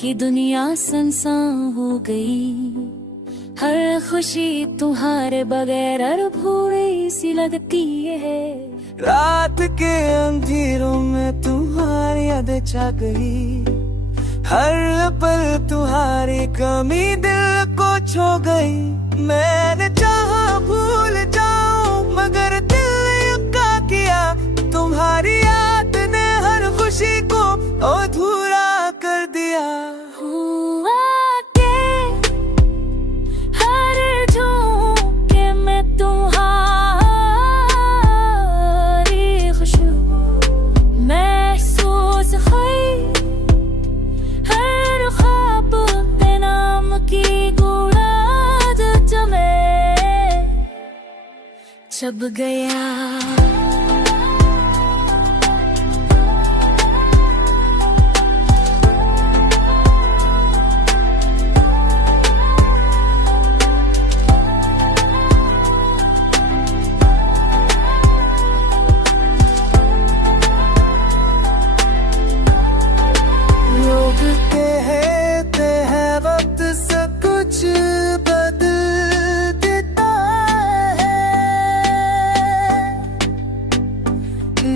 कि दुनिया सुनसान हो गई। हर खुशी तुम्हारे बगैर अधूरी सी लगती है। रात के अंधेरों में तुम्हारी यादें छा गई। हर पल तुम्हारी कमी दिल को छू गई। मैंने चाहा भूल जाऊं मगर दिल ने का किया। तुम्हारी याद ने हर खुशी को अधूरा कर दिया। हुआ के हर झोंके में तुम्हारी खुशबू महसूस हुई। हर ख्वाब के नाम की गुड़ाद जब गया।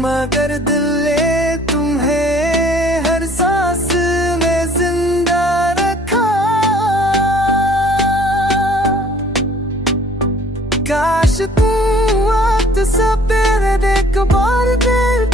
मगर दिल ने तुम्हें हर सांस में जिंदा रखा। काश तुम वक्त सवेरे देख बार दिल